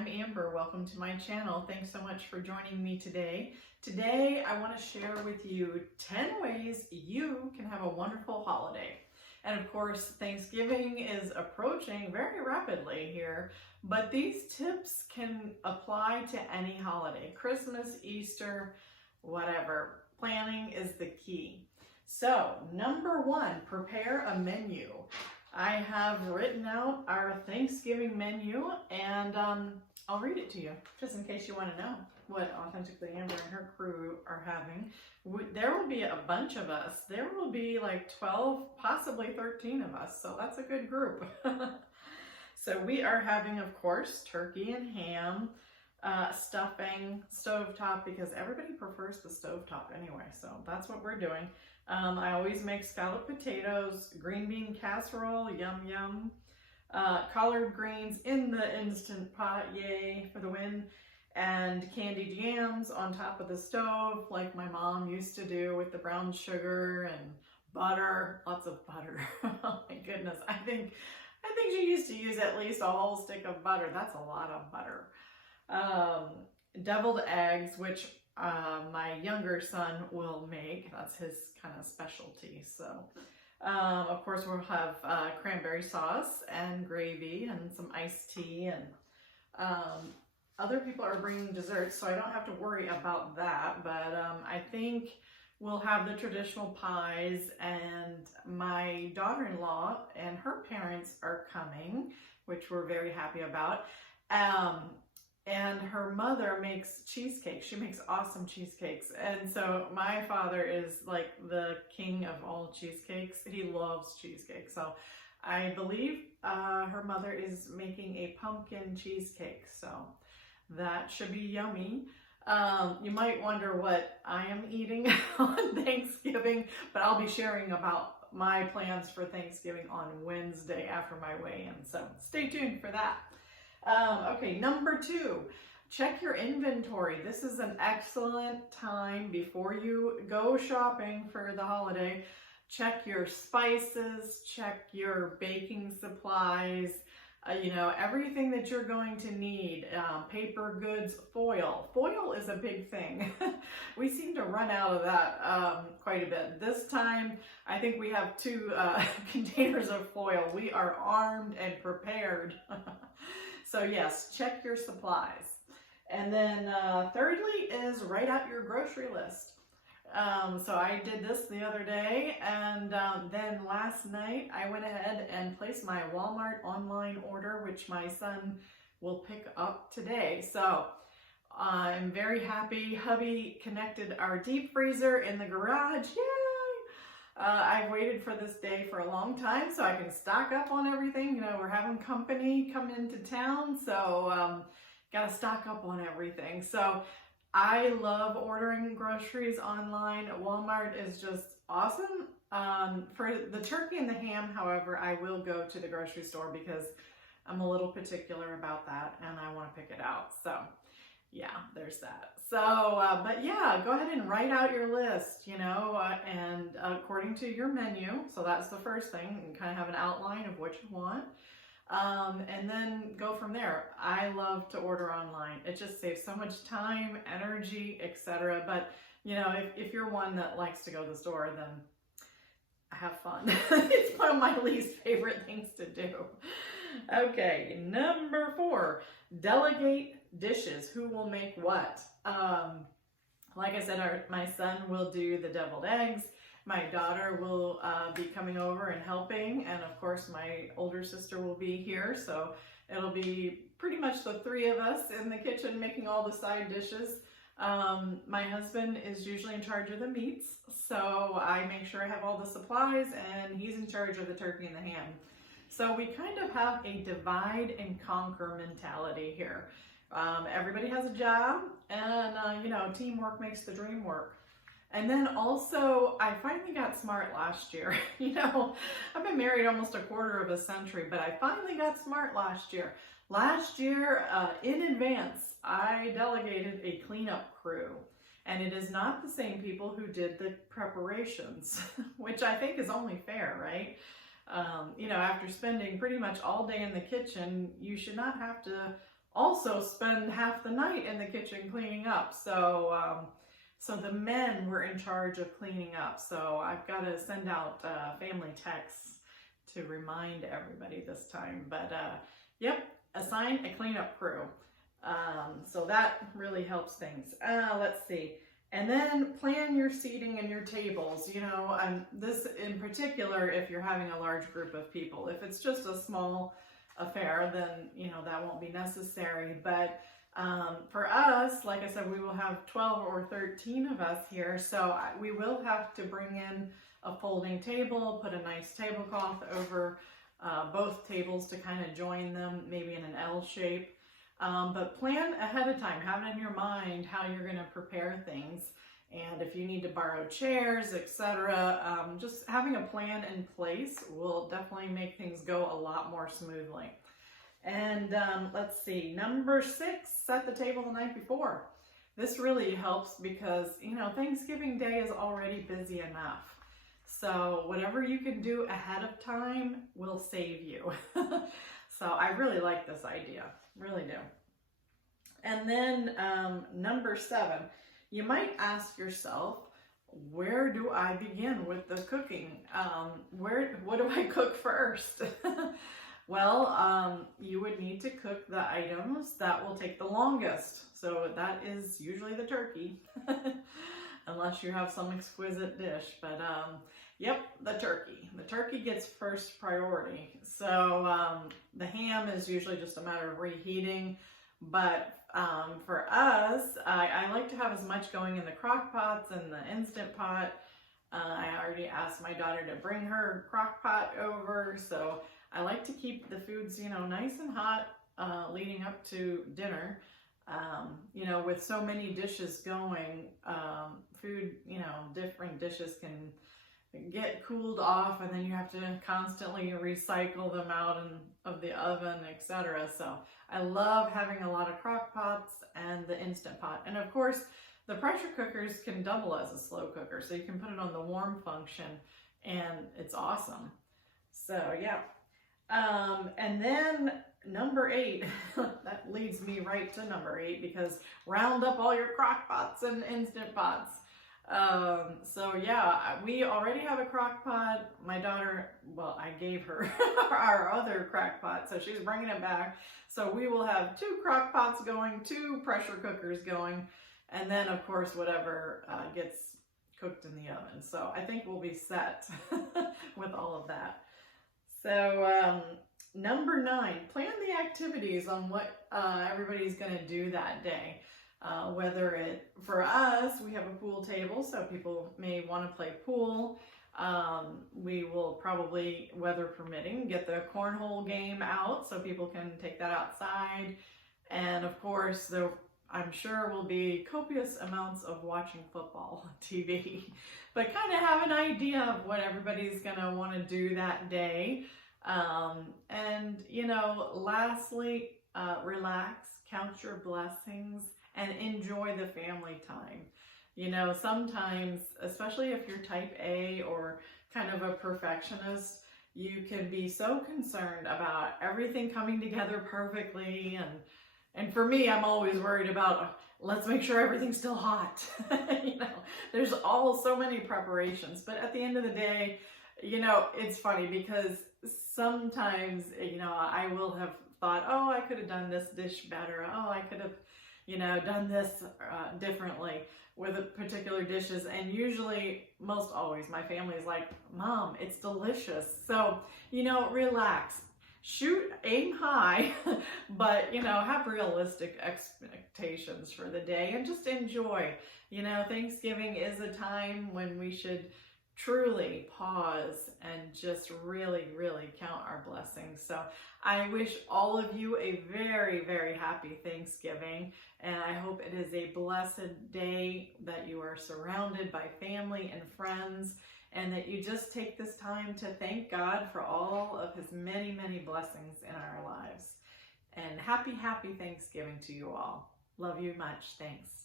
I'm Amber. Welcome to my channel. Thanks so much for joining me today. Today, I want to share with you 10 ways you can have a wonderful holiday. And of course, Thanksgiving is approaching very rapidly here, but these tips can apply to any holiday, Christmas, Easter, whatever. Planning is the key. So, number one, prepare a menu. I have written out our Thanksgiving menu, and I'll read it to you, just in case you want to know what Authentically Amber and her crew are having. There will be a bunch of us. There will be like 12, possibly 13 of us, so that's a good group. So we are having, of course, turkey and ham, stuffing, stovetop, because everybody prefers the stovetop anyway, so that's what we're doing. I always make scalloped potatoes, green bean casserole, yum yum, collard greens in the Instant Pot, yay for the win, and candied yams on top of the stove like my mom used to do with the brown sugar and butter, lots of butter. Oh my goodness, I think she used to use at least a whole stick of butter. That's a lot of butter. Deviled eggs, which my younger son will make. That's his kind of specialty. So, of course, we'll have cranberry sauce and gravy and some iced tea. And other people are bringing desserts, so I don't have to worry about that. But I think we'll have the traditional pies, and my daughter-in-law and her parents are coming, which we're very happy about. And her mother makes cheesecakes. She makes awesome cheesecakes. And so my father is like the king of all cheesecakes. He loves cheesecake. So I believe her mother is making a pumpkin cheesecake. So that should be yummy. You might wonder what I am eating on Thanksgiving, but I'll be sharing about my plans for Thanksgiving on Wednesday after my weigh-in. So stay tuned for that. Okay, number two, check your inventory. This is an excellent time before you go shopping for the holiday. Check your spices, check your baking supplies, everything that you're going to need. Paper goods, foil. Foil is a big thing. We seem to run out of that quite a bit. This time, I think we have 2 containers of foil. We are armed and prepared. So yes, check your supplies. And then thirdly is write out your grocery list. So I did this the other day, and then last night I went ahead and placed my Walmart online order, which my son will pick up today. So I'm very happy. Hubby connected our deep freezer in the garage. Yay! I've waited for this day for a long time so I can stock up on everything. We're having company coming into town, so gotta stock up on everything. So I love ordering groceries online. Walmart is just awesome. For the turkey and the ham, however, I will go to the grocery store because I'm a little particular about that and I want to pick it out. So yeah, there's that. So, but yeah, go ahead and write out your list, and according to your menu. So that's the first thing, and kind of have an outline of what you want. And then go from there. I love to order online. It just saves so much time, energy, etc. But, if you're one that likes to go to the store, then have fun. It's one of my least favorite things to do. Okay, number 4, delegate dishes. Who will make what? Like I said, my son will do the deviled eggs. My daughter will be coming over and helping, and of course my older sister will be here, so it'll be pretty much the 3 of us in the kitchen making all the side dishes. My husband is usually in charge of the meats, so I make sure I have all the supplies, and he's in charge of the turkey and the ham. So we kind of have a divide and conquer mentality here. Everybody has a job, and teamwork makes the dream work. And then also, I finally got smart last year. I've been married almost a quarter of a century, but I finally got smart last year. Last year, in advance, I delegated a cleanup crew. And it is not the same people who did the preparations, which I think is only fair, right? After spending pretty much all day in the kitchen, you should not have to also spend half the night in the kitchen cleaning up. So the men were in charge of cleaning up. So I've got to send out family texts to remind everybody this time. But yep, assign a cleanup crew. So that really helps things. Let's see. And then plan your seating and your tables. You know, this in particular, if you're having a large group of people. If it's just a small affair, then, you know, that won't be necessary. But for us, like I said, we will have 12 or 13 of us here. So we will have to bring in a folding table, put a nice tablecloth over both tables to kind of join them, maybe in an L shape. But plan ahead of time, have it in your mind how you're going to prepare things. And if you need to borrow chairs, etc., just having a plan in place will definitely make things go a lot more smoothly. And let's see, number 6, set the table the night before. This really helps because, you know, Thanksgiving Day is already busy enough. So whatever you can do ahead of time will save you. So I really like this idea, really do. And then number 7, you might ask yourself, where do I begin with the cooking? What do I cook first? Well, you would need to cook the items that will take the longest. So that is usually the turkey, unless you have some exquisite dish. But yep, the turkey. The turkey gets first priority. So the ham is usually just a matter of reheating. But for us, I like to have as much going in the crock pots and the Instant Pot. I already asked my daughter to bring her crock pot over, so I like to keep the foods, you know, nice and hot leading up to dinner. You know, with so many dishes going, food, you know, different dishes can get cooled off, and then you have to constantly recycle them out of the oven, etc. So I love having a lot of crock pots and the Instant Pot. And of course, the pressure cookers can double as a slow cooker, so you can put it on the warm function, and it's awesome. So yeah. And then number 8, that leads me right to number 8, because round up all your crock pots and Instant Pots. So yeah, we already have a crock pot. My daughter, well, I gave her our other crock pot, so she's bringing it back. So we will have 2 crock pots going, 2 pressure cookers going, and then of course whatever gets cooked in the oven. So I think we'll be set with all of that. So number 9, plan the activities on what everybody's going to do that day. Whether for us, we have a pool table, so people may want to play pool. We will probably, weather permitting, get the cornhole game out so people can take that outside. And of course, I'm sure will be copious amounts of watching football on TV, but kind of have an idea of what everybody's going to want to do that day. And, you know, lastly, relax, count your blessings, and enjoy the family time. You know, sometimes, especially if you're type A or kind of a perfectionist, you can be so concerned about everything coming together perfectly. And for me, I'm always worried about, let's make sure everything's still hot. You know, there's so many preparations, but at the end of the day, you know, it's funny because sometimes, you know, I will have thought, oh, I could have done this dish better. Oh, I could have, you know, done this differently with particular dishes. And usually, most always, my family is like, Mom, it's delicious. So, you know, relax. Aim high, but, you know, have realistic expectations for the day and just enjoy. You know, Thanksgiving is a time when we should truly pause and just really, really count our blessings. So I wish all of you a very, very happy Thanksgiving, and I hope it is a blessed day, that you are surrounded by family and friends, and that you just take this time to thank God for all of his many, many blessings in our lives. And happy, happy Thanksgiving to you all. Love you much. Thanks.